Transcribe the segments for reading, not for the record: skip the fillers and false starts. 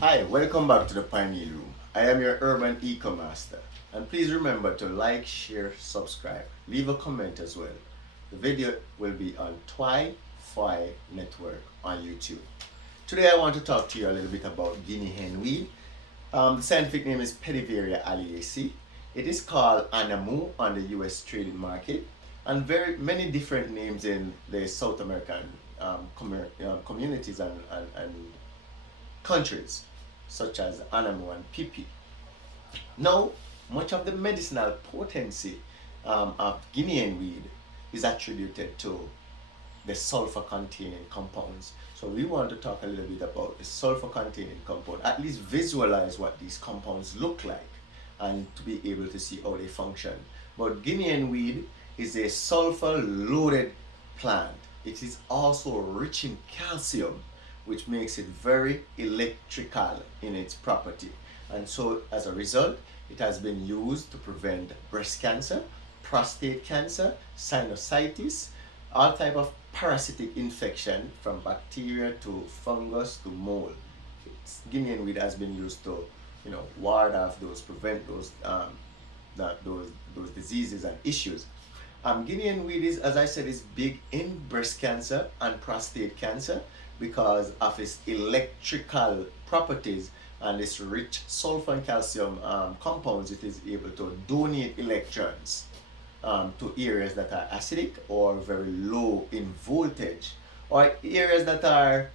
Hi, welcome back to the Pineal Room. I am your urban eco-master. And please remember to like, share, subscribe. Leave a comment as well. The video will be on Twi-Fi Network on YouTube. Today I want to talk to you a little bit about Guinea Hen Weed. The scientific name is Petiveria alliaceae. It is called Anamu on the US trading market, and very many different names in the South American communities and countries, such as Anamu and Pipi. Now, much of the medicinal potency of Guinean weed is attributed to the sulfur containing compounds. So we want to talk a little bit about the sulfur containing compound, at least visualize what these compounds look like and to be able to see how they function. But Guinean weed is a sulfur loaded plant. It is also rich in calcium, which makes it very electrical in its property. And so as a result, it has been used to prevent breast cancer, prostate cancer, sinusitis, all type of parasitic infection from bacteria to fungus to mold. Guinean weed has been used to, ward off those, prevent those diseases and issues. Guinean weed is, as I said, is big in breast cancer and prostate cancer because of its electrical properties and its rich sulfur and calcium compounds. It is able to donate electrons to areas that are acidic or very low in voltage, or areas that are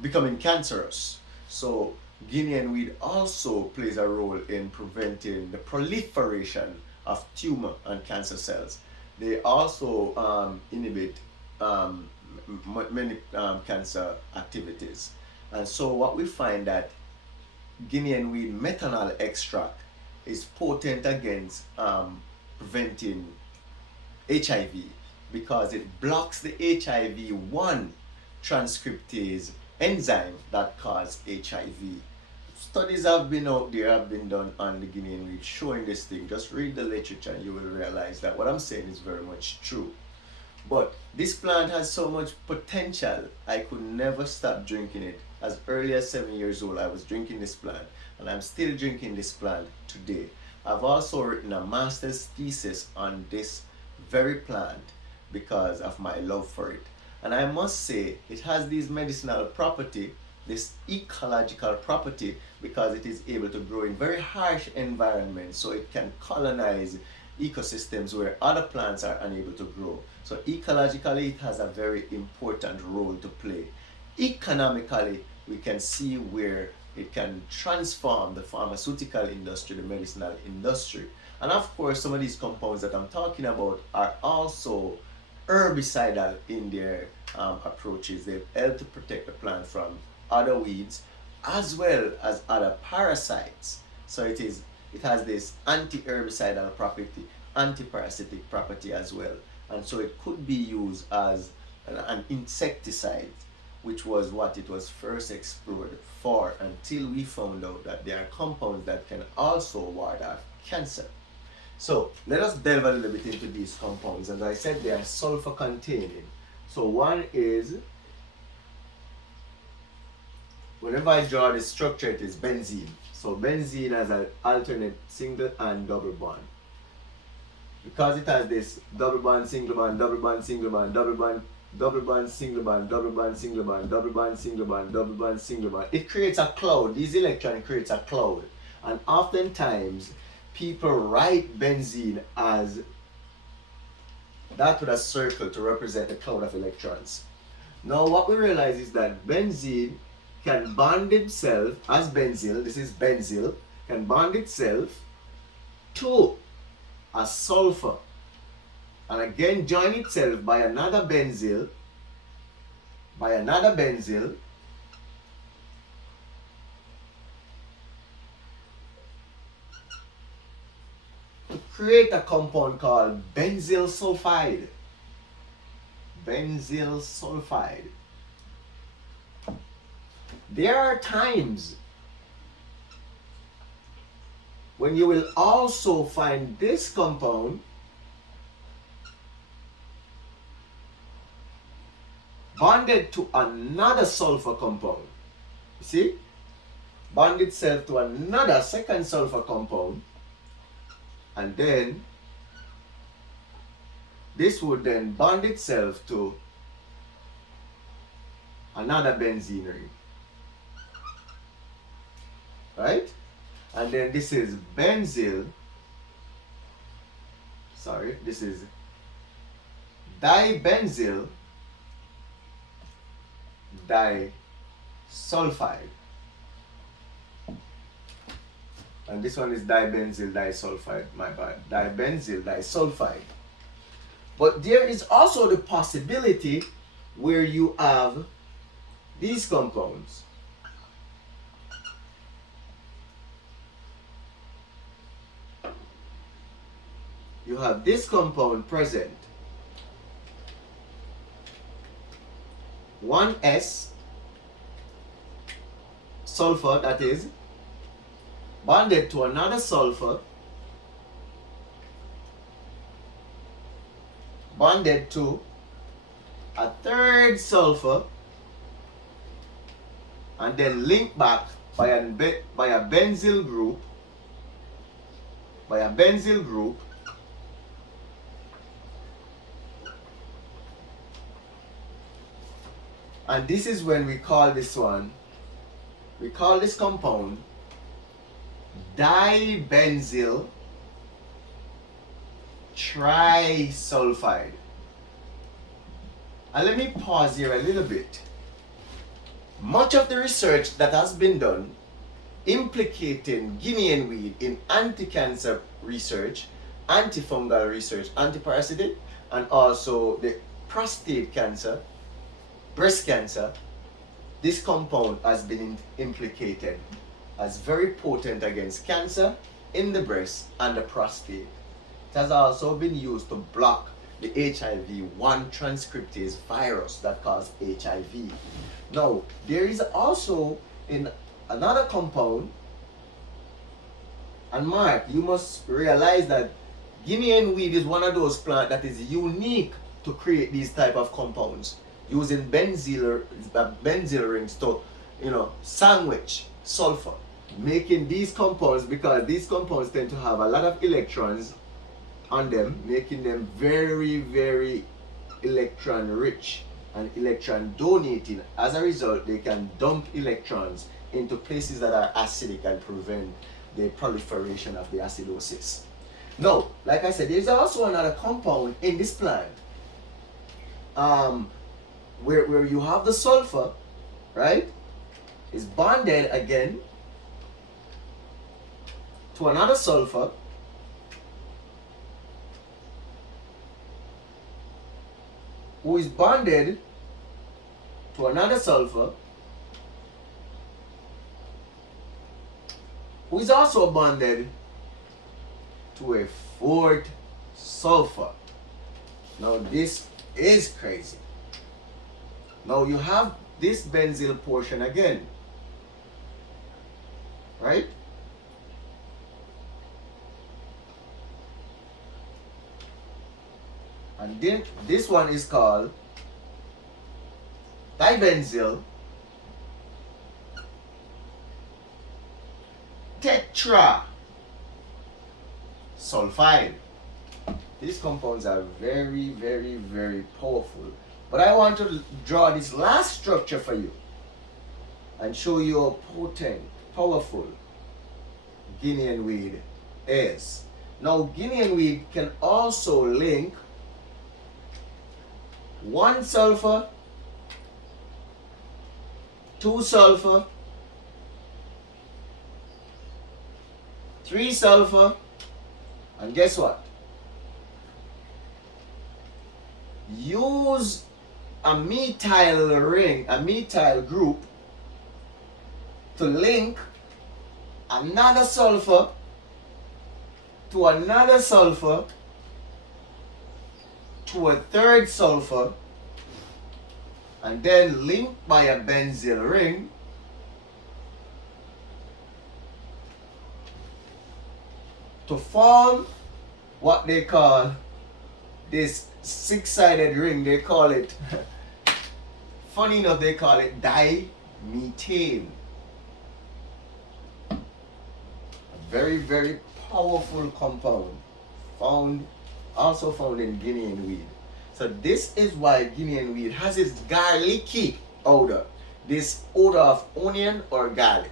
becoming cancerous. So Guinean weed also plays a role in preventing the proliferation of tumor and cancer cells. They also inhibit many cancer activities. And so what we find that Guinean weed methanol extract is potent against preventing HIV because it blocks the HIV-1 transcriptase enzyme that causes HIV. Studies have been out there, have been done on the Guinean weed showing this thing. Just read the literature and you will realize that what I'm saying is very much true. But this plant has so much potential, I could never stop drinking it. As early as 7 years old, I was drinking this plant, and I'm still drinking this plant today. I've also written a master's thesis on this very plant because of my love for it. And I must say, it has these medicinal property, this ecological property, because it is able to grow in very harsh environments, so it can colonize ecosystems where other plants are unable to grow. So ecologically, it has a very important role to play. Economically, we can see where it can transform the pharmaceutical industry, the medicinal industry. And of course, some of these compounds that I'm talking about are also herbicidal in their approaches. They help to protect the plant from other weeds as well as other parasites. So it has this anti-herbicidal property, antiparasitic property as well. And so it could be used as an insecticide, which was what it was first explored for, until we found out that there are compounds that can also ward off cancer. So let us delve a little bit into these compounds. As I said, they are sulfur containing. So one is, whenever I draw the structure, it is benzene. So benzene has an alternate single and double bond. Because it has this double bond, single bond, double bond, single bond, double bond, double bond, single bond, double bond, single bond, double bond, single bond, double bond, single bond. It creates a cloud. These electrons creates a cloud. And oftentimes, people write benzene as that with a circle to represent the cloud of electrons. Now what we realize is that benzene can bond itself as Bezyl, this is Bezyl, can bond itself to a sulfur and again join itself by another Bezyl, to create a compound called benzyl sulfide. Benzyl sulfide. There are times when you will also find this compound bonded to another sulfur compound. You see? Bond itself to another second sulfur compound, and then this would then bond itself to another benzene ring. Right? And then this is benzyl, sorry, this is dibenzyl disulfide. And this one is dibenzyl disulfide, my bad, dibenzyl disulfide. But there is also the possibility where you have these compounds. You have this compound present. 1s sulfur, that is, bonded to another sulfur, bonded to a third sulfur, and then linked back by a benzyl group, and this is when we call this one, we call this compound dibenzyl trisulfide. And let me pause here a little bit. Much of the research that has been done implicating Guinea hen weed in anti-cancer research, antifungal research, antiparasitic, and also the prostate cancer, breast cancer, this compound has been implicated as very potent against cancer in the breast and the prostate. It has also been used to block the HIV-1 transcriptase virus that causes HIV. Now, there is also in another compound, and Mark, you must realize that Guinea hen weed is one of those plants that is unique to create these type of compounds, using benzyl rings to, sandwich sulfur, making these compounds, because these compounds tend to have a lot of electrons on them, making them very, very electron rich and electron donating. As a result, they can dump electrons into places that are acidic and prevent the proliferation of the acidosis. Now, like I said, there's also another compound in this plant where you have the sulfur, right, is bonded again to another sulfur, who is bonded to another sulfur, who is also bonded to a fourth sulfur. Now this is crazy. Now you have this benzyl portion again, right? And then this one is called dibenzyl tetrasulfide. These compounds are very, very, very powerful. But I want to draw this last structure for you and show you how potent, powerful Guinea hen weed is. Now, Guinea hen weed can also link 1 sulfur, 2 sulfur, 3 sulfur, and guess what? Use a methyl ring, a methyl group, to link another sulfur to another sulfur to a third sulfur, and then linked by a benzyl ring to form what they call this 6-sided ring. They call it Funny enough, they call it dimethane. A very, very powerful compound also found in Guinea Hen weed. So this is why Guinea Hen weed has its garlicky odor, this odor of onion or garlic,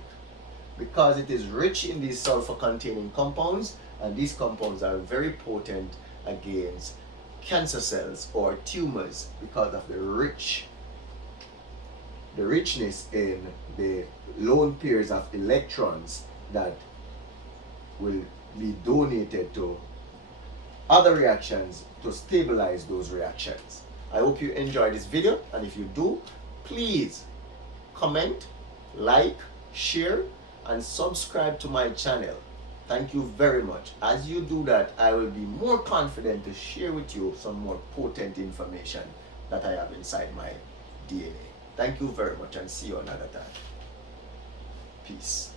because it is rich in these sulfur containing compounds, and these compounds are very potent against cancer cells or tumors because of the richness in the lone pairs of electrons that will be donated to other reactions to stabilize those reactions. I hope you enjoyed this video, and if you do, please comment, like, share, and subscribe to my channel. Thank you very much. As you do that, I will be more confident to share with you some more potent information that I have inside my DNA. Thank you very much, and see you another time. Peace.